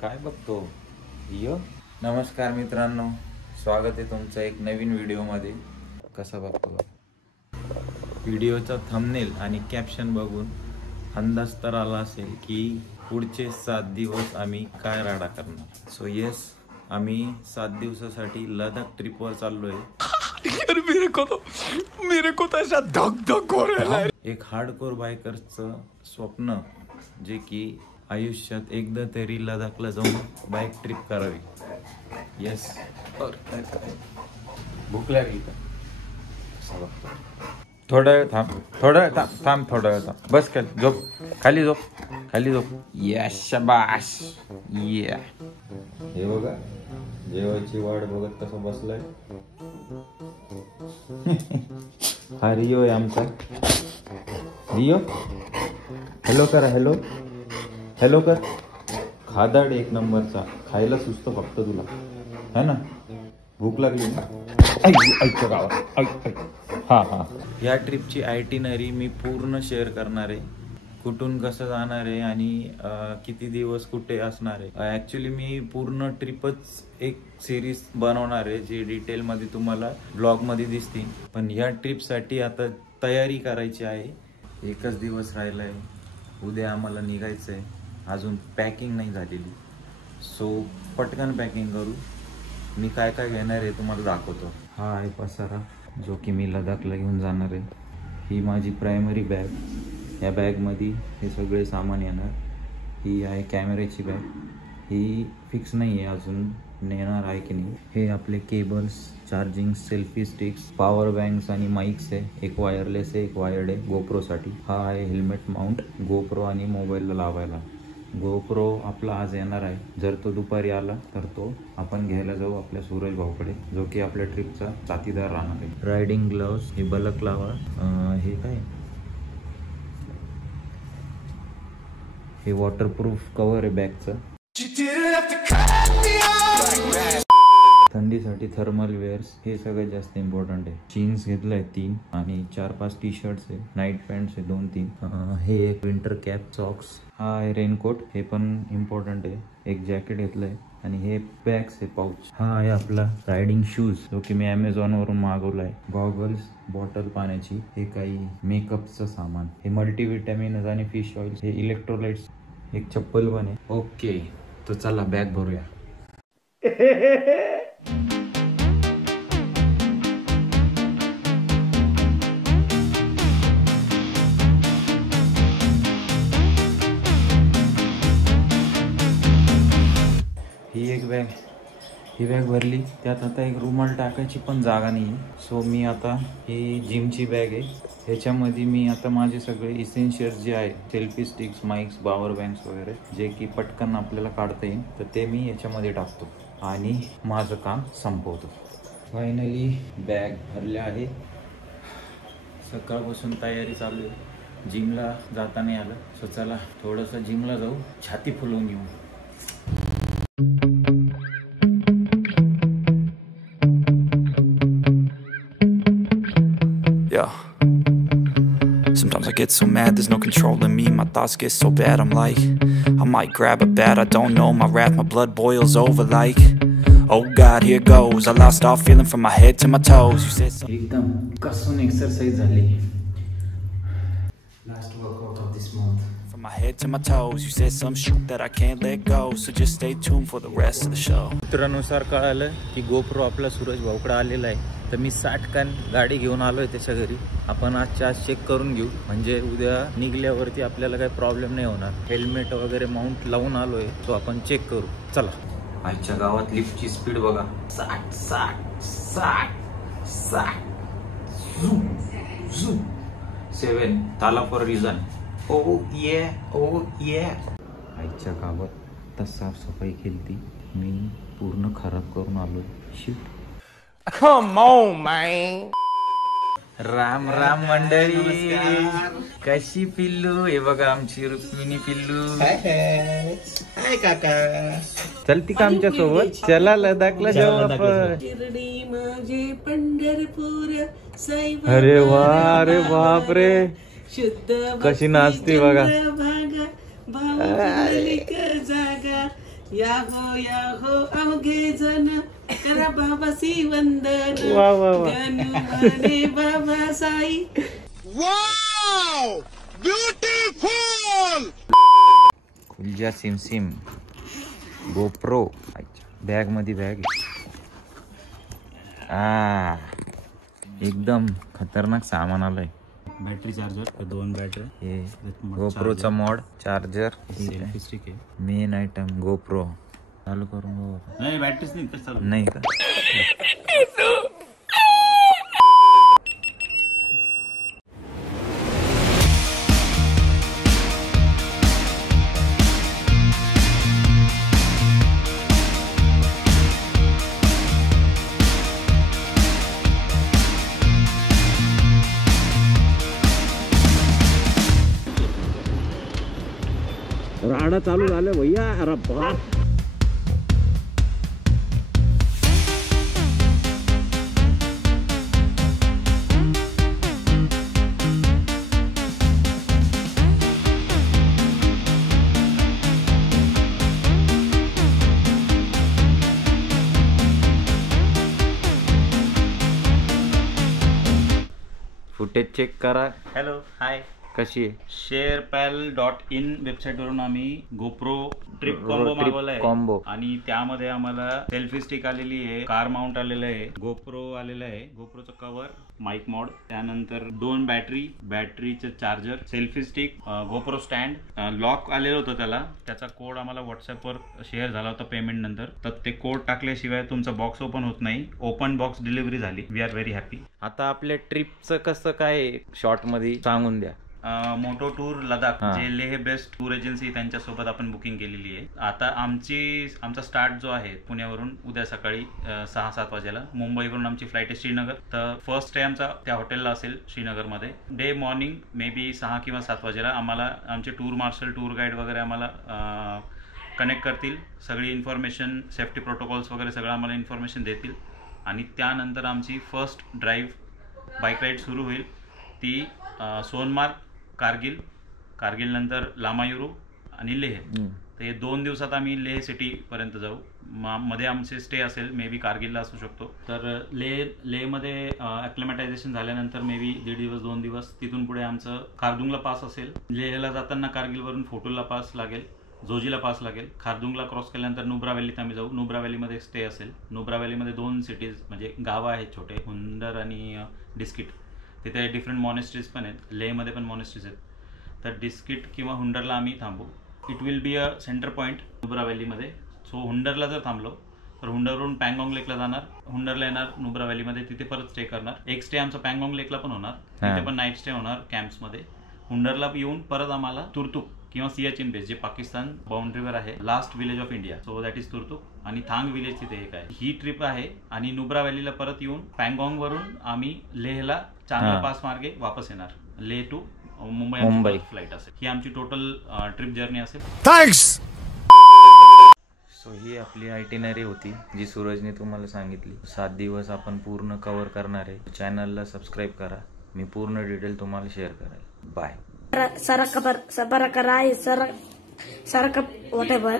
काय बघतो यो. नमस्कार मित्रांनो, स्वागत आहे तुमचं एक नवीन व्हिडिओमध्ये. कसा बघतो व्हिडिओचा थंबनेल आणि कॅप्शन बघून अंदाज तर आला असेल की पुढचे 7 दिवस आम्ही काय राडा करणार. सो येस, आम्ही 7 दिवसासाठी लडाख ट्रिपवर चाललोय. मेरे को तो ऐसा धक धक हो रहा है. एक हार्डकोर बायकरचं स्वप्न, जे की आयुष्यात एकदा तरी लडाखला जाऊन बाईक ट्रिप करावी. येस, भूक लागली का? थोडा वेळ थांब, थोडा वेळ थांब, थोडा वेळ थांब. बस खाली झोप, खाली झोप, खाली झोप. यस, शाबाश. ये हे बघा, जेवायची वाट बघत कसं बसलाय. हा रिओ आहे आमचा. रिओ, हॅलो करा. हॅलो हॅलो कर. खादाड एक नंबरचा, खायला सुचतो फक्त तुला, है ना? भूक लागली ना? ऐक गावात, ऐक. हा हा, या ट्रिपची आयटिनरी मी पूर्ण शेअर करणार आहे. कुठून कसं जाणार आहे आणि किती दिवस कुठे असणार आहे. ॲक्च्युली मी पूर्ण ट्रिपच एक सिरीज बनवणार आहे, जी डिटेलमध्ये तुम्हाला ब्लॉगमध्ये दिसतील. पण या ट्रिपसाठी आता तयारी करायची आहे. एकच दिवस राहिला आहे, उद्या आम्हाला निघायचं आहे. अजून पॅकिंग नाही झालेली, सो पटकन पॅकिंग करू. मी काय काय घेणार आहे तुम्हाला दाखवतो. हा आहे पसारा, जो की मी लडाखला घेऊन जाणार आहे. ही माझी प्रायमरी बॅग. या बॅगमध्ये हे सगळे सामान येणार. ही आहे कॅमेऱ्याची बॅग. ही फिक्स नाही आहे अजून, नेणार आहे की नाही. हे आपले cables, charging, selfie sticks, power banks आणि माईक्स आहे. एक वायरलेस आहे, एक वायर्ड आहे गोप्रोसाठी. हा आहे हेल्मेट माउंट, गोप्रो आणि मोबाईलला लावायला. गोप्रो आपला आज येणार आहे. जर तो दुपारी आला तर तो आपण घ्यायला जाऊ आपल्या सूरज भाऊकडे, जो की आपल्या ट्रिपचा साथीदार राहणार आहे. रायडिंग ग्लव्स, हे बलक लावा. हे काय, हे वॉटरप्रूफ कव्हर आहे बॅगचं. थंडीसाठी थर्मल वेअर्स, हे सगळ्यात जास्त इम्पॉर्टंट आहे. जीन्स घेतलाय 3 आणि 4-5 टी शर्ट्स आहे. नाईट पॅन्ट्स आहे 2-3. हे एक विंटर कॅप, सॉक्स. हा आहे रेनकोट, हे पण इम्पॉर्टंट आहे. एक जॅकेट घेतलंय आणि हे बॅग्स आहे, पाऊच. हा आहे आपला रायडिंग शूज, जो की मी अमेझॉनवरून मागवलाय. गॉगल्स, बॉटल पाण्याची, हे काही मेकअपचं सामान, हे मल्टीविटॅमिन्स आणि फिश ऑइल, हे इलेक्ट्रोलाइट्स, एक चप्पल पण आहे. ओके, तो चला बॅग भरूया. ही बॅग भरली. त्यात आता एक रुमाल टाकायची पण जागा नाही आहे. सो मी आता, ही जिमची बॅग आहे. ह्याच्यामध्ये मी आता माझे सगळे इसेन्शियल्स जे आहे, selfie sticks, mics, power banks वगैरे, जे की पटकन आपल्याला काढता येईल, तर ते मी याच्यामध्ये टाकतो आणि माझं काम संपवतो. फायनली बॅग भरल्या आहे. सकाळपासून तयारी चालू आहे. जिमला जाता नाही आलं, सो चला थोडंसं जिमला जाऊ, छाती फुलवून येऊ. Sometimes I get so mad, there's no controlling me. My thoughts get so bad, I'm like, I might grab a bat, I don't know my wrath, my blood boils over like, oh God, here goes. I lost all feeling from my head to my toes. You said something. एकदम कसून exercise झाली. Last workout of this month. From my head to my toes. You said some shit that I can't let go. So just stay tuned for the rest of the show. सूत्रानुसार कळालं की GoPro आपला सूरज भाऊकडे आलेला आहे. तर मी 60 कान गाडी घेऊन आलोय त्याच्या घरी. आपण आजच्या आज चेक करून घेऊ, म्हणजे उद्या निघल्यावरती आपल्याला काही प्रॉब्लेम नाही होणार. हेल्मेट वगैरे माउंट लावून आलोय, तो आपण चेक करू. चला. आजच्या गावात लिफ्टची स्पीड बघा, 7 ताला फॉर रिझन. ओ ये. आजच्या गावात तर साफसफाई केली, मी पूर्ण खराब करून आलो. Shit. Come on, man. Ram Ram मंडळी, कशी पिल्लू? हे बघा आमची रुक्मिणी पिल्लू. हाय काका. चलती का आमच्या सोबत? चला लडाखला जाऊ आपण. अरे वा, अरे बाप रे, कशी नाचते बघा. भावनिक जागा या हो अवघे जन करा बाबासी वंदन गणू म्हणे बाबा साई. खुलजा सिम गोप्रो बॅग मध्ये बॅग एकदम खतरनाक सामान आलंय. बॅटरी चार्जर 2 बॅटरी हे गोप्रोचा मॉड चार्जर सेल्फी स्टिक आहे. मेन आयटम गोप्रो चालू करून बघू. नाही बॅटरीच नाही कसं चालू नाही का राडा चालू झालं भैया. अरे बाप फुटेज चेक करा. हॅलो हाय कशी आहे sharepal.in वेबसाईट वरून आम्ही गोप्रो ट्रिप कॉम्बो मागवलाय कॉम्बो आणि त्यामध्ये आम्हाला सेल्फी स्टिक आलेली आहे, कार माउंट आलेलं आहे, गोप्रो आलेलं आहे, गोप्रोचं कव्हर, माईक मॉड, त्यानंतर 2 बॅटरीचे charger, selfie stick, GoPro stand, lock आलेलं होतं त्याचा कोड आम्हाला व्हॉट्सअपवर शेअर झाला होता पेमेंट नंतर. तर ते कोड टाकल्याशिवाय तुमचा बॉक्स ओपन होत नाही. ओपन बॉक्स डिलिव्हरी झाली. We are very happy. आता आपल्या ट्रिपचं कसं काय शॉर्ट मध्ये सांगून द्या. मोटो टूर लडाख जे लेह बेस्ट टूर एजन्सी त्यांच्यासोबत आपण बुकिंग केलेली आहे. आता आमचा स्टार्ट जो आहे पुण्यावरून उद्या सकाळी 6-7 वाजेला. मुंबईवरून आमची फ्लाईट आहे श्रीनगर. तर फर्स्ट स्टे आमचा त्या हॉटेलला असेल श्रीनगरमध्ये. डे मॉर्निंग मे बी 6 किंवा 7 वाजेला आम्हाला आमचे टूर मार्शल टूर गाईड वगैरे आम्हाला कनेक्ट करतील. सगळी इन्फॉर्मेशन, सेफ्टी प्रोटोकॉल्स वगैरे सगळं आम्हाला इन्फॉर्मेशन देतील. आणि त्यानंतर आमची फर्स्ट ड्राईव्ह बाईक राईड सुरू होईल. ती सोनमार्ग, कारगिल नंतर लामायुरू आणि लेह. तर हे 2 दिवसात आम्ही लेह सिटी पर्यंत जाऊ. मध्ये आमचे स्टे असेल, मे बी कारगिलला असू शकतो. तर लेहमध्ये ॲक्लिमॅटायझेशन झाल्यानंतर मे बी 1.5 दिवस 2 दिवस. तिथून पुढे आमचं खारदुंगला पास असेल. लेहला जाताना कारगिलवरून फोटोला पास लागेल, जोजीला पास लागेल. खारदुंगला क्रॉस केल्यानंतर नुब्रा व्हॅलीत आम्ही जाऊ. नुब्रा व्हॅलीमध्ये स्टे असेल. नुब्रा व्हॅलीमध्ये 2 सिटीज म्हणजे गावं आहेत छोटे, हुंडर आणि डिस्किट. तिथे डिफरंट मॉनेस्ट्रीज पण आहेत. लेहमध्ये पण मॉनेस्ट्रीज आहेत. तर डिस्किट किंवा हुंडरला आम्ही थांबू. It will be a centre point Nubra व्हॅलीमध्ये. सो हुंडरला जर थांबलो तर हुंडरवरून पँगॉंग लेकला जाणार, हुंडरला येणार, नुब्रा व्हॅलीमध्ये तिथे परत स्टे करणार. एक स्टे आमचा पँगॉंग लेकला पण होणार, तिथे पण नाईट स्टे होणार कॅम्प्समध्ये. हुंडरला येऊन परत आम्हाला तुर्तुक किंवा सियाचिन बेस जे पाकिस्तान बाउंड्रीवर आहे, last village of India, so that is Turtuk. आणि थांग विलेज तिथे एक आहे. ही ट्रिप आहे. आणि नुब्रा व्हॅलीला परत येऊन पँगॉंग वरून आम्ही लेहला चांगला पास मार्गे वापस येणार. लेह टू मुंबई फ्लाईट असेल. ही आमची टोटल ट्रिप जर्नी असेल. थँक्स. सो ही आपली आयटिनरी होती जी सूरजने तुम्हाला सांगितली. 7 दिवस आपण पूर्ण कव्हर करणार आहे. चॅनलला सबस्क्राईब करा. मी पूर्ण डिटेल तुम्हाला शेअर करेल. बाय. Saraka whatever.